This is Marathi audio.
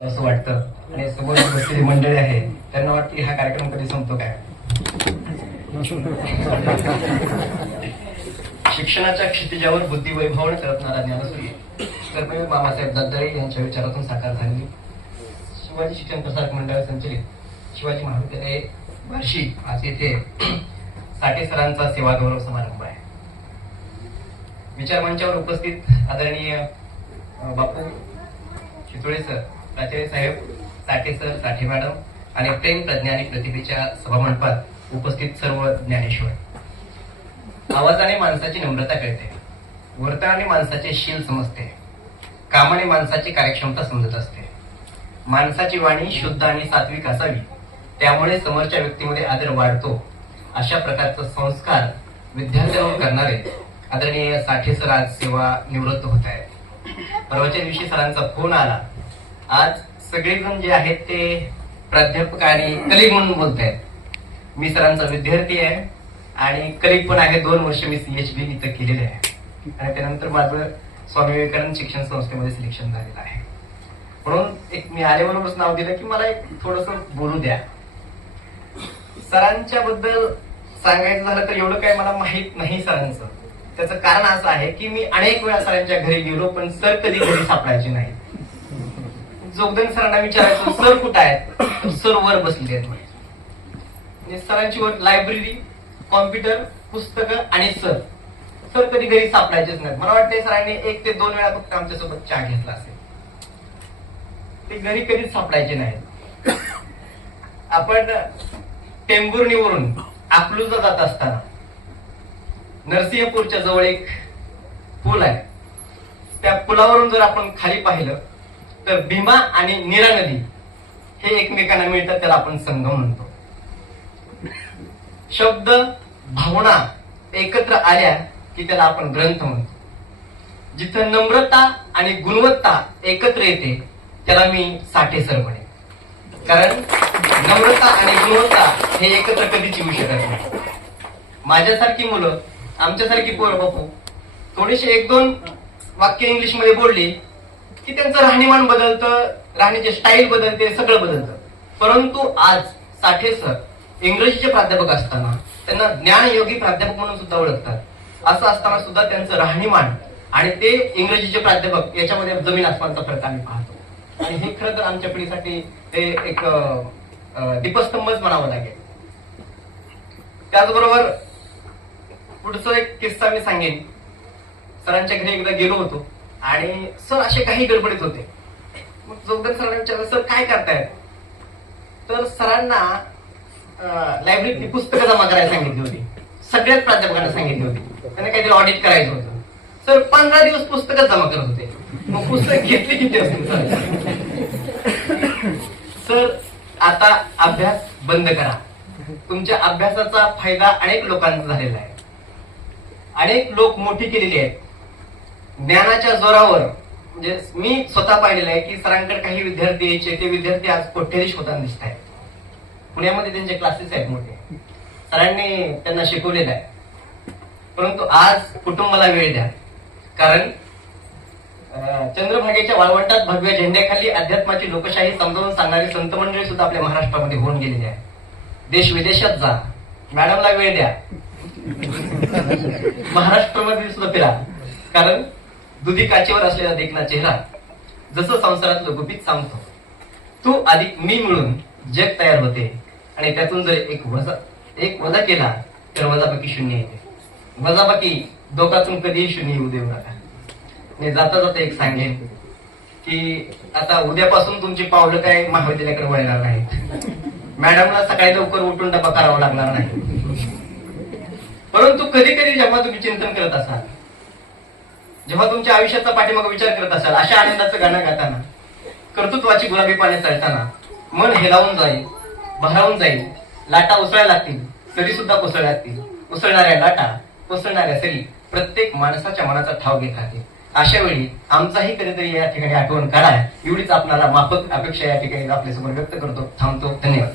असं वाटतं आणि समोर बसलेली मंडळी आहे त्यांना वाटतं हा कार्यक्रम कधी संपतो काय. शिक्षणाच्या क्षितिजावर बुद्धिवैभवण करणारा ज्ञानसूर्य कर्मवीर बाबासाहेब दत्ताळे यांच्या विचारातून साकार झालेली शिवाजी शिक्षण प्रसारक मंडळ संचलित शिवाजी महाविद्यालय बार्शी आज येथे साठे सरांचा सेवा गौरव समारंभ आहे. विचार मंचावर उपस्थित आदरणीय बापू चितोळे सर, प्राचार्य साहेब, साठे सर, साठे मॅडम आणि प्रेम प्रज्ञा आणि प्रतिभेच्या सभामंडपात उपस्थित सर्व ज्ञानेश्वर. आवाजाने माणसाची नम्रता कळते, वर्तनाने माणसाचे शील समजते, कामाने माणसाची कार्यक्षमता समजत असते. माणसाची वाणी शुद्ध आणि सात्विक असावी, त्यामुळे समोरच्या व्यक्तीमध्ये आदर वाढतो. अशा प्रकारचा संस्कार विद्यार्थ्यांवर करणारे आदरणीय साठे सर आज सेवा निवृत्त होत आहेत. परवाच्या दिवशी सरांचा फोन आला. आज सगळेजण जे आहेत ते प्राध्यापक आणि कलिग म्हणून बोलत आहेत. मी सरांचा विद्यार्थी आहे आणि कलिग पण आहे. 2 वर्ष मी CHB इथं केलेले आहे आणि त्यानंतर माझं स्वामी विवेकानंद शिक्षण संस्थेमध्ये सिलेक्शन झालेलं आहे. म्हणून एक मी आल्याबरोबरच नाव दिलं की मला एक थोडस बोलू द्या. सरांच्या बद्दल सांगायचं झालं तर एवढं काही मला माहित नाही सरांचं. त्याचं कारण असं आहे की मी अनेक वेळा सरांच्या घरी गेलो पण सर कधी घरी सापडायचे नाही. जोगदन सरांना विचारायचं सर कुठं आहेत, सर वर बसलेले आहेत. म्हणजे सरांची वर लायब्ररी, कॉम्प्युटर, पुस्तकं आणि सर कधी घरी सापडायचेच नाहीत. मला वाटतं सरांनी 1 ते 2 वेळा फक्त आमच्यासोबत चहा घेतला असेल. ते घरी कधीच सापडायचे नाहीत. आपण टेंभुर्णीवरून अकलूजला जात असताना नरसिंहपूरच्या जवळ एक पूल आहे. त्या पुलावरून जर आपण खाली पाहिलं तर भीमा आणि नीरा नदी हे एकमेकांना मिळतात, त्याला आपण संगम म्हणतो. शब्द भावना एकत्र आल्या की त्याला आपण ग्रंथ म्हणतो. जिथं नम्रता आणि गुणवत्ता एकत्र येते त्याला मी साठे सर म्हणे. कारण नम्रता आणि गुणवत्ता हे एकत्र कधीच येऊ शकत नाही. माझ्यासारखी मुलं, आमच्यासारखी पोरं बापू थोडीशी 1-2 वाक्य इंग्लिश मध्ये बोलली की त्यांचं राहणीमान बदलतं, राहण्याची स्टाईल बदलते, सगळं बदलतं. परंतु आज साठे सर इंग्रजीचे प्राध्यापक असताना त्यांना ज्ञानयोगी प्राध्यापक म्हणून सुद्धा ओळखतात. असं असताना सुद्धा त्यांचं राहणीमान आणि ते इंग्रजीचे प्राध्यापक याच्यामध्ये जमीन आसमानचा फरक आम्ही पाहतो. आणि हे खरं तर आमच्या पिढीसाठी ते एक दीपस्तंभच म्हणावं लागेल. त्याचबरोबर पुढचा एक किस्सा मी सांगेन. सरांच्या घरी एकदा गेलो होतो आणि सर असे काही गडबडीत होते. मग जोगदन सरांना विचारलं सर काय करतायत. तर सरांना लायब्ररीतली पुस्तकं जमा करायला सांगितली होती. सगळ्याच प्राध्यापकांना सांगितली होती. त्यांना काहीतरी ऑडिट करायचं होतं. सर 15 दिवस पुस्तकं जमा करत होते. मग पुस्तक घेतली किती असतील सर. आता अभ्यास बंद करा. तुमच्या अभ्यासाचा फायदा अनेक लोकांचा झालेला आहे. अनेक लोक मोठी केलेली आहेत ज्ञानाच्या जोरावर. म्हणजे मी स्वतः पाहिलेलं आहे की सरांकडे काही विद्यार्थी यायचे, ते विद्यार्थी आज कोट्याधीश होताना दिसत आहेत. पुण्यामध्ये त्यांचे क्लासेस आहेत मोठे, सरांनी त्यांना शिकवलेलं आहे. परंतु आज कुटुंबाला वेळ द्या. कारण चंद्रभागेच्या वाळवंटात भगव्या झेंड्याखाली अध्यात्माची लोकशाही समजावून सांगणारी संत मंडळी सुद्धा आपल्या महाराष्ट्रामध्ये होऊन गेलेली आहे. देश विदेशात जा, मॅडमला वेळ द्या. महाराष्ट्रामध्ये सुद्धा फिरा. कारण दुधी काचेवर असलेला देखना चेहरा जसं संसारात गुपित सांगतो, तू अधिक मी मिळून जग तयार होते. आणि त्यातून जर एक वजा केला तर वजाबाकी 0 येते. वजाबाकी दोघातून कधीही 0 येऊ देऊ नका. मी जाता जाता एक सांगेन की आता उद्यापासून तुमची पावलं काय महाविद्यालयाकडे वळणार नाहीत. मॅडमला सकाळी लवकर उठून डबा करावा लागणार नाही. परंतु कधी कधी जेव्हा तुम्ही चिंतन करत असाल, जेव्हा तुमच्या आयुष्याचा पाठीमागे विचार करत असाल, अशा आनंदाचं गाणं गाताना, कर्तृत्वाची गुलाबी पाने चालताना मन हेलावून जाईल, भारावून जाईल. लाटा उसळायला लागतील, सरी सुद्धा कोसळल्या लागतील. उसळणाऱ्या लाटा, कोसळणाऱ्या सरी प्रत्येक माणसाच्या मनाचा ठाव घेत राहतील. अशा वेळी आमचाही कधीतरी या ठिकाणी आठवण काढा, एवढीच आपल्याला माफक अपेक्षा या ठिकाणी आपल्यासमोर व्यक्त करतो. थांबतो. धन्यवाद.